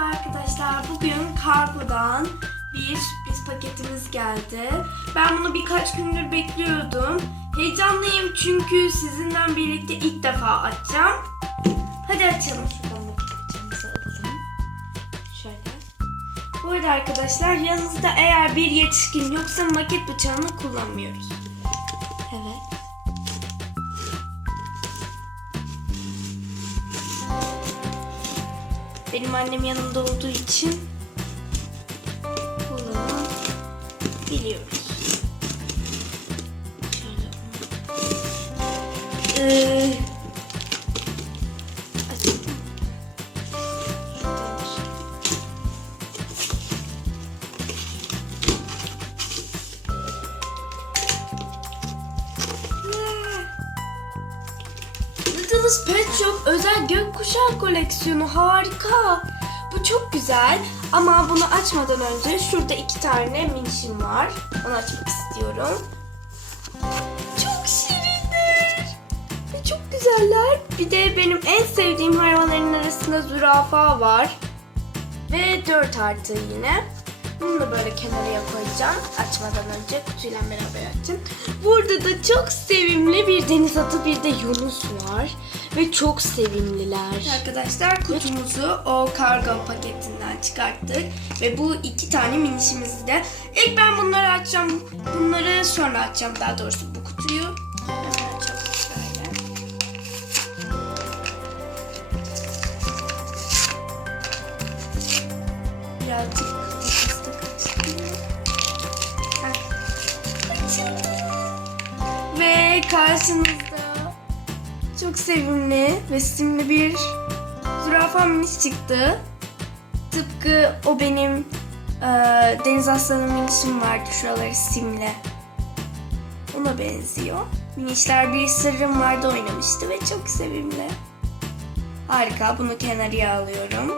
Merhaba arkadaşlar. Bugün kargodan bir sürpriz paketimiz geldi. Ben bunu birkaç gündür bekliyordum. Heyecanlıyım çünkü sizinle birlikte ilk defa açacağım. Hadi açalım. Şuradan da bıçağımızı alalım. Şöyle. Bu arada arkadaşlar yanınızda eğer bir yetişkin yoksa maket bıçağını kullanmıyoruz. Benim annem yanımda olduğu için kullanabiliyoruz. Şöyle. Ee, koleksiyonu harika. Bu çok güzel ama bunu açmadan önce şurada iki tane minişim var. Onu açmak istiyorum. Çok şirinler. Ve çok güzeller. Bir de benim en sevdiğim hayvanların arasında zürafa var. Ve dört artı yine. Bunu böyle kenarıya koyacağım. Açmadan önce kutuyla beraber açacağım. Burada da çok sevimli bir deniz atı bir de yunus var. Ve çok sevimliler. Arkadaşlar kutumuzu o kargo paketinden çıkarttık. Ve bu iki tane minişimizi de. İlk ben bunları açacağım. Bunları sonra açacağım daha doğrusu bu kutuyu. Karşınızda çok sevimli ve simli bir zürafa miniş çıktı. Tıpkı o benim e, deniz aslanı minişim vardı şuraları simli. Ona benziyor. Minişler bir sırrım vardı oynamıştı ve çok sevimli. Harika bunu kenarıya alıyorum.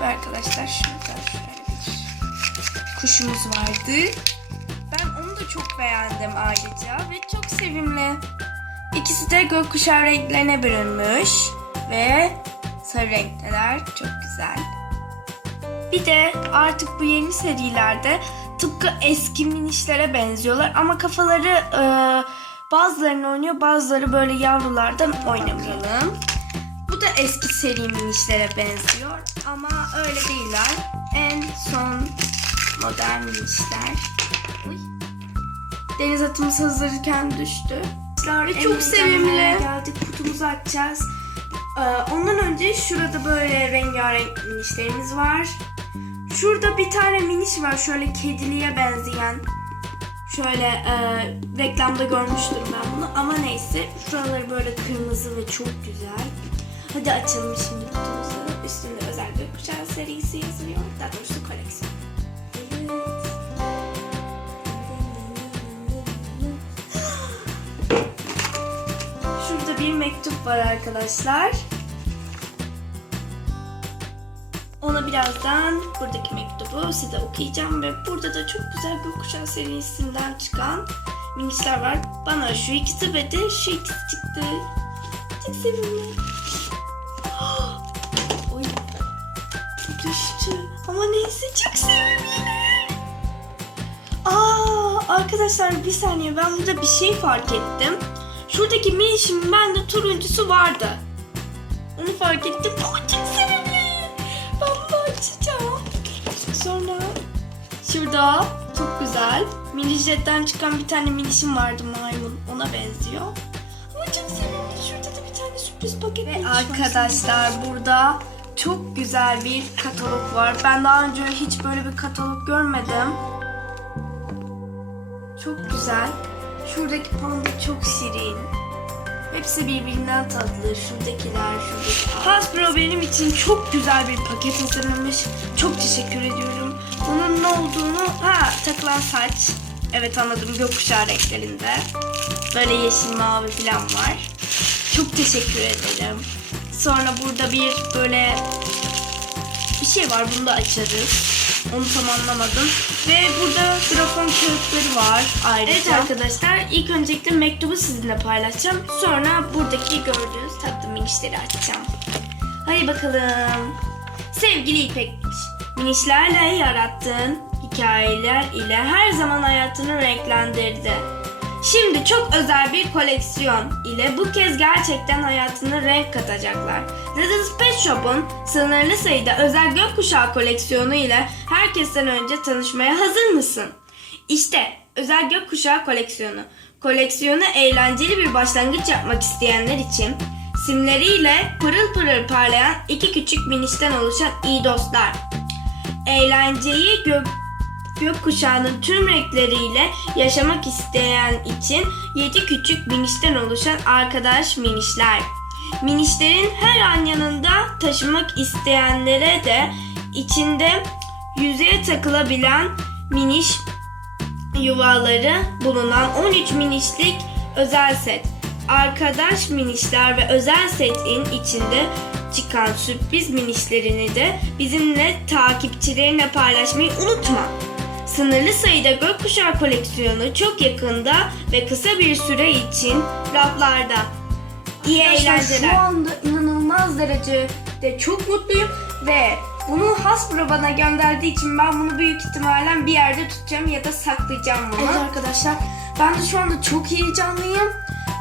Ve arkadaşlar şurada şöyle bir kuşumuz vardı. Çok beğendim ayrıca ve çok sevimli. İkisi de gökkuşağı renklerine bürünmüş ve sarı renkteler. Çok güzel. Bir de artık bu yeni serilerde tıpkı eski minişlere benziyorlar ama kafaları e, bazılarını oynuyor bazıları böyle yavrulardan oynamıyor. Bu da eski seri minişlere benziyor ama öyle değiller. En son modern minişler. Deniz atımız hazırken düştü. Ve çok sevimli. Geldik kutumuzu açacağız. Ee, ondan önce şurada böyle rengarenk minişlerimiz var. Şurada bir tane miniş var şöyle kediliye benzeyen. Şöyle e, reklamda görmüştüm ben bunu ama neyse. Şuraları böyle kırmızı ve çok güzel. Hadi açalım şimdi kutumuzu. Üstünde özel gökkuşağı serisi yazıyor. Daha doğrusu koleksiyon. Bir mektup var arkadaşlar. Ona birazdan buradaki mektubu size okuyacağım ve burada da çok güzel gökkuşağı serisinden çıkan minisler var. Bana şu ikisi ve de şu ikisi çıktı. Çok sevimli. Oy. Düştü. Ama neyse çok sevimli. Aa arkadaşlar bir saniye ben burada bir şey fark ettim. Şuradaki minişimin bende turuncusu vardı. Onu fark ettim. Aa, çok sevimli. Ben bunu açacağım. Sonra şurada çok güzel. Minijetten çıkan bir tane minişim vardı maymun. Ona benziyor. Ama çok sevimli. Şurada da bir tane sürpriz paket Ve arkadaşlar burada çok güzel bir katalog var. Ben daha önce hiç böyle bir katalog görmedim. Çok güzel. Şuradaki panda çok şirin. Hepsi birbirinden tatlı. Şuradakiler, şuradakiler. Hasbro benim için çok güzel bir paket hazırlamış. Çok teşekkür ediyorum. Bunun ne olduğunu... Ha takılan saç. Evet anladım gökkuşağı renklerinde. Böyle yeşil mavi falan var. Çok teşekkür ederim. Sonra burada bir böyle bir şey var. Bunu da açarız. Onu tam anlamadım. Ve burada grafon kağıtları var ayrıca. Evet arkadaşlar ilk öncelikle mektubu sizinle paylaşacağım. Sonra buradaki gördüğünüz tatlı minişleri açacağım. Hadi bakalım. Sevgili İpekmiş, minişlerle yarattığın hikayeler ile her zaman hayatını renklendirdi. Şimdi çok özel bir koleksiyon ile bu kez gerçekten hayatına renk katacaklar. Little Pet Shop'un sınırlı sayıda özel gökkuşağı koleksiyonu ile herkesten önce tanışmaya hazır mısın? İşte özel gökkuşağı koleksiyonu. Koleksiyonu eğlenceli bir başlangıç yapmak isteyenler için simleriyle pırıl pırıl parlayan iki küçük minişten oluşan iyi dostlar. Eğlenceyi gök gökkuşağının tüm renkleriyle yaşamak isteyen için 7 küçük minişten oluşan arkadaş minişler. Minişlerin her an yanında taşımak isteyenlere de içinde yüzeye takılabilen miniş yuvaları bulunan 13 minişlik özel set. Arkadaş minişler ve özel setin içinde çıkan sürpriz minişlerini de bizimle takipçilerinle paylaşmayı unutma. Sınırlı sayıda gökkuşağı koleksiyonu çok yakında ve kısa bir süre için raflarda. İyi eğlenceler. Şu anda inanılmaz derecede çok mutluyum ve bunu Hasbro bana gönderdiği için ben bunu büyük ihtimalle bir yerde tutacağım ya da saklayacağım bunu. Evet arkadaşlar ben de şu anda çok heyecanlıyım.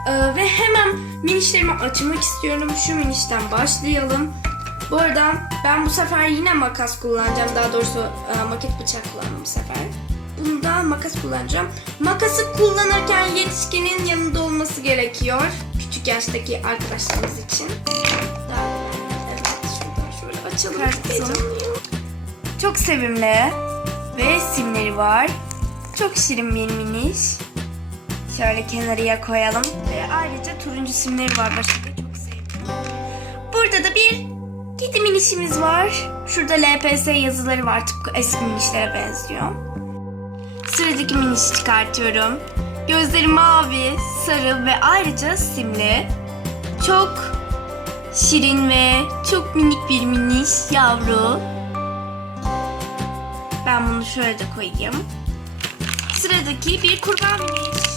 Ee, ve hemen minişlerimi açmak istiyorum. Şu minişten başlayalım. Bu arada ben bu sefer yine makas kullanacağım. Daha doğrusu e, maket bıçak kullandım bu sefer. Bunda makas kullanacağım. Makası kullanırken yetişkinin yanında olması gerekiyor. Küçük yaştaki arkadaşlarımız için. Evet şöyle açalım. Çok sevimli ve simleri var. Çok şirin bir miniş. Şöyle kenarıya koyalım. Ve ayrıca turuncu simleri var başında çok sevdim. Burada da bir kedi minişimiz var. Şurada LPS yazıları var tıpkı eski minişlere benziyor. Sıradaki miniş çıkartıyorum. Gözleri mavi, sarı ve ayrıca simli. Çok şirin ve çok minik bir miniş yavru. Ben bunu şöyle de koyayım. Sıradaki bir kurbağa miniş.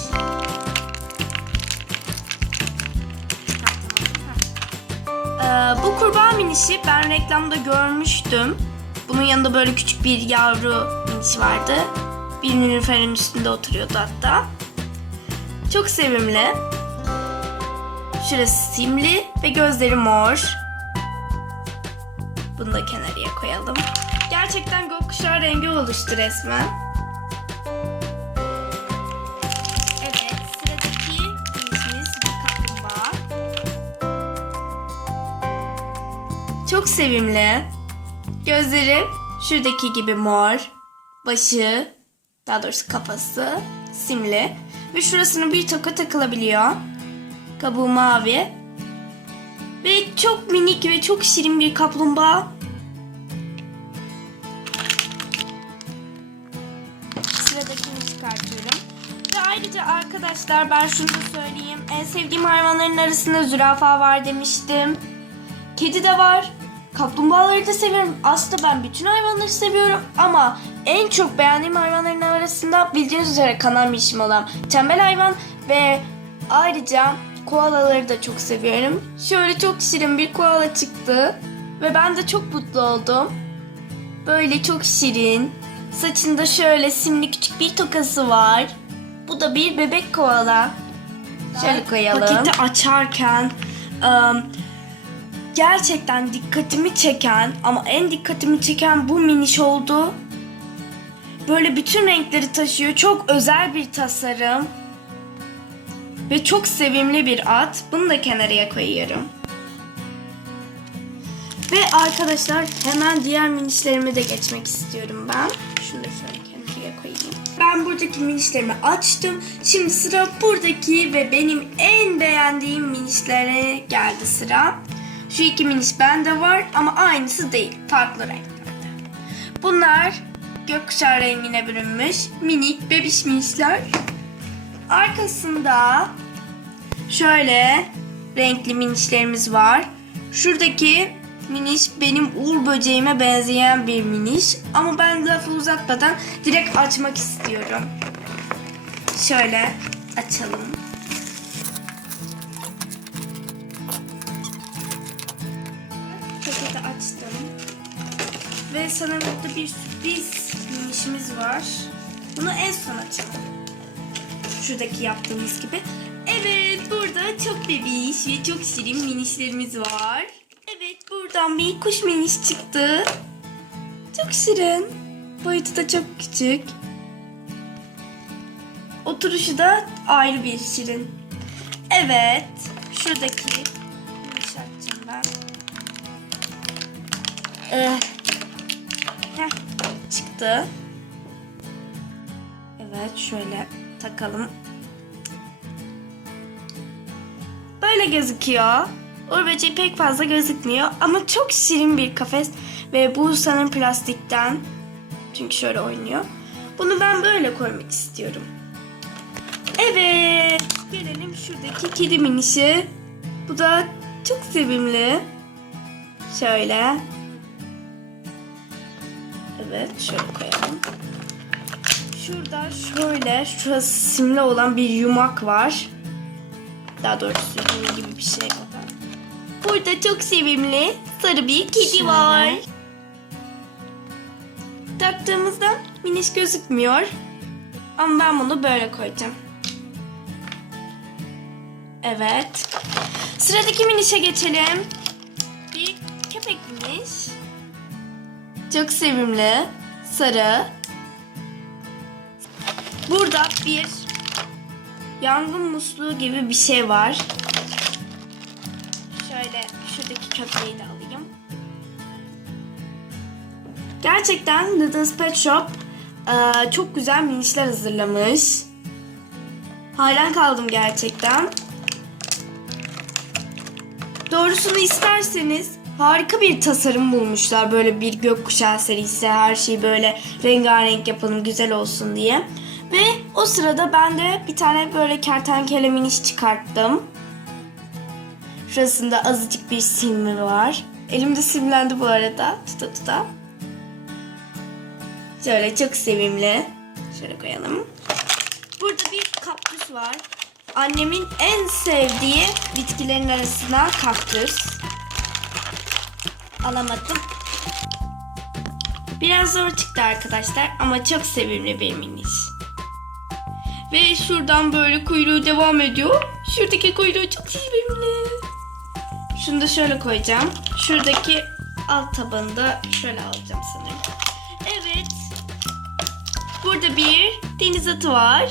Ee, bu kurbağa minişi ben reklamda görmüştüm. Bunun yanında böyle küçük bir yavru miniş vardı. Bir nilüferin üstünde oturuyordu hatta. Çok sevimli. Şurası simli ve gözleri mor. Bunu da kenarıya koyalım. Gerçekten gökkuşağı rengi oluştu resmen. Evet, sıradaki minişimiz bir kaplumbağa. Çok sevimli. Gözleri şuradaki gibi mor. Başı, daha doğrusu kafası simli. Ve şurasına bir toka takılabiliyor. Kabuğu mavi. Ve çok minik ve çok şirin bir kaplumbağa. Sıradakini çıkartıyorum. Ve ayrıca arkadaşlar ben şunu da söyleyeyim. En sevdiğim hayvanların arasında zürafa var demiştim. Kedi de var. Kaplumbağaları da seviyorum. Aslında ben bütün hayvanları seviyorum ama en çok beğendiğim hayvanların arasında bildiğiniz üzere kanal işim olan tembel hayvan ve ayrıca koalaları da çok seviyorum. Şöyle çok şirin bir koala çıktı ve ben de çok mutlu oldum. Böyle çok şirin. Saçında şöyle simli küçük bir tokası var. Bu da bir bebek koala. Şöyle koyalım. Paketi açarken ım, gerçekten dikkatimi çeken ama en dikkatimi çeken bu miniş oldu. Böyle bütün renkleri taşıyor. Çok özel bir tasarım. Ve çok sevimli bir at. Bunu da kenarıya koyuyorum. Ve arkadaşlar hemen diğer minişlerime de geçmek istiyorum ben. Şunu da şöyle kenarıya koyayım. Ben buradaki minişlerimi açtım. Şimdi sıra buradaki ve benim en beğendiğim minişlere geldi sıra. Şu iki miniş bende var ama aynısı değil. Farklı renklerde. Bunlar gökkuşağı rengine bürünmüş minik bebiş minişler. Arkasında şöyle renkli minişlerimiz var. Şuradaki miniş benim uğur böceğime benzeyen bir miniş. Ama ben lafı uzatmadan direkt açmak istiyorum. Şöyle açalım. Ve sanırım burada bir sürpriz minişimiz var. Bunu en son açalım. Şuradaki yaptığımız gibi. Evet burada çok bebiş ve çok şirin minişlerimiz var. Evet buradan bir kuş miniş çıktı. Çok şirin. Boyutu da çok küçük. Oturuşu da ayrı bir şirin. Evet. Şuradaki miniş açacağım ben. Ee, heh, çıktı. Evet şöyle takalım. Böyle gözüküyor. Uğur pek fazla gözükmüyor ama çok şirin bir kafes ve bu sanırım plastikten. Çünkü şöyle oynuyor. Bunu ben böyle koymak istiyorum. Evet. Gelelim şuradaki kedi minişi. Bu da çok sevimli. Şöyle. Evet şöyle koyalım. Şurada şöyle şurası simli olan bir yumak var. Daha doğrusu yün gibi bir şey. Burada çok sevimli sarı bir kedi Şöyle. var. Taktığımızda miniş gözükmüyor. Ama ben bunu böyle koyacağım. Evet. Sıradaki minişe geçelim. Çok sevimli. Sarı. Burada bir yangın musluğu gibi bir şey var. Şöyle şuradaki köpeği de alayım. Gerçekten Little's Pet Shop eee, çok güzel minişler hazırlamış. Hayran kaldım gerçekten. Doğrusunu isterseniz harika bir tasarım bulmuşlar. Böyle bir gökkuşağı serisi her şeyi böyle rengarenk yapalım güzel olsun diye. Ve o sırada ben de bir tane böyle kertenkele miniş çıkarttım. Şurasında azıcık bir silme var. Elimde simlendi bu arada tuta tuta. Şöyle çok sevimli. Şöyle koyalım. Burada bir kaktüs var. Annemin en sevdiği bitkilerin arasına kaktüs. Alamadım. Biraz zor çıktı arkadaşlar ama çok sevimli bir miniş. Ve şuradan böyle kuyruğu devam ediyor. Şuradaki kuyruğu çok sevimli. Şunu da şöyle koyacağım. Şuradaki alt tabanı da şöyle alacağım sanırım. Evet. Burada bir deniz atı var.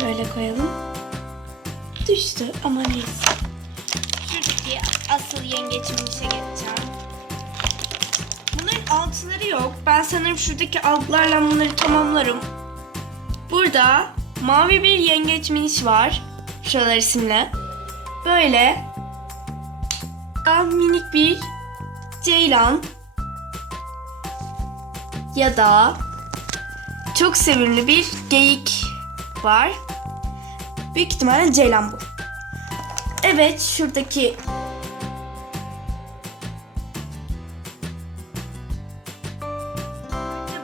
Şöyle koyalım. Düştü ama neyse. Şuradaki asıl yengeç minişe geçeceğim. Bunların altları yok. Ben sanırım şuradaki altlarla bunları tamamlarım. Burada mavi bir yengeç miniş var. Şuralar isimle. Böyle. Minik bir ceylan. Ya da çok sevimli bir geyik var. Büyük ihtimalle ceylan bu. Evet şuradaki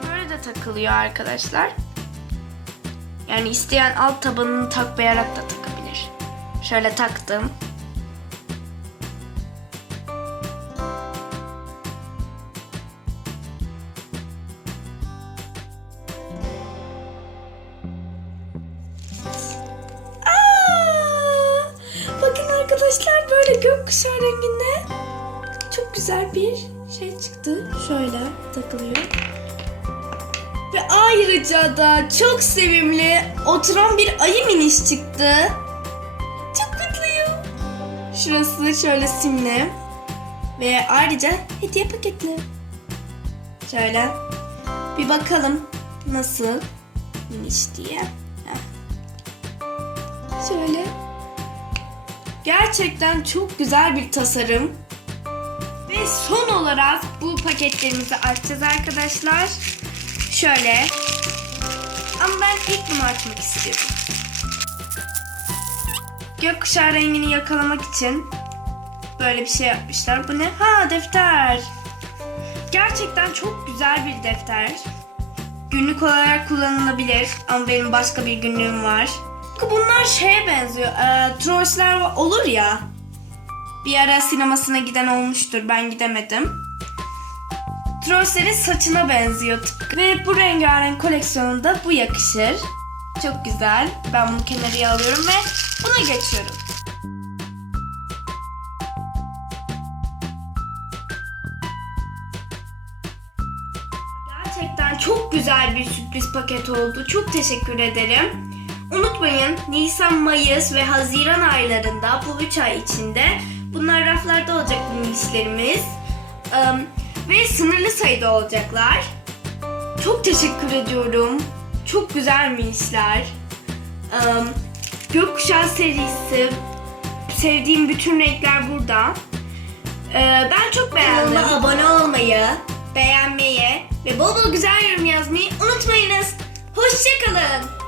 böyle de takılıyor arkadaşlar. Yani isteyen alt tabanını takmayarak da takabilir. Şöyle taktım. Çok güzel bir şey çıktı. Şöyle takılıyor. Ve ayrıca da çok sevimli oturan bir ayı miniş çıktı. Çok mutluyum. Şurası şöyle simli. Ve ayrıca hediye paketli. Şöyle bir bakalım nasıl miniş diye. Şöyle. Gerçekten çok güzel bir tasarım. Son olarak bu paketlerimizi açacağız arkadaşlar. Şöyle. Ama ben ilk bunu açmak istiyorum. Gökkuşağı rengini yakalamak için böyle bir şey yapmışlar. Bu ne? Ha defter. Gerçekten çok güzel bir defter. Günlük olarak kullanılabilir ama benim başka bir günlüğüm var. Bunlar şeye benziyor. E, trollsler olur ya. Bir ara sinemasına giden olmuştur. Ben gidemedim. Trols'lerin saçına benziyor tıpkı. Ve bu rengarenk koleksiyonunda bu yakışır. Çok güzel. Ben bunu kenarıya alıyorum ve buna geçiyorum. Gerçekten çok güzel bir sürpriz paket oldu. Çok teşekkür ederim. Unutmayın Nisan, Mayıs ve Haziran aylarında bu 3 ay içinde bunlar raflarda olacak bu minişlerimiz. Am, ve sınırlı sayıda olacaklar. Çok teşekkür ediyorum. Çok güzel. Am, Gökkuşağı serisi. Sevdiğim bütün renkler burada. Ee, ben çok beğendim. Kanalıma abone olmayı, beğenmeyi ve bol bol güzel yorum yazmayı unutmayınız. Hoşçakalın.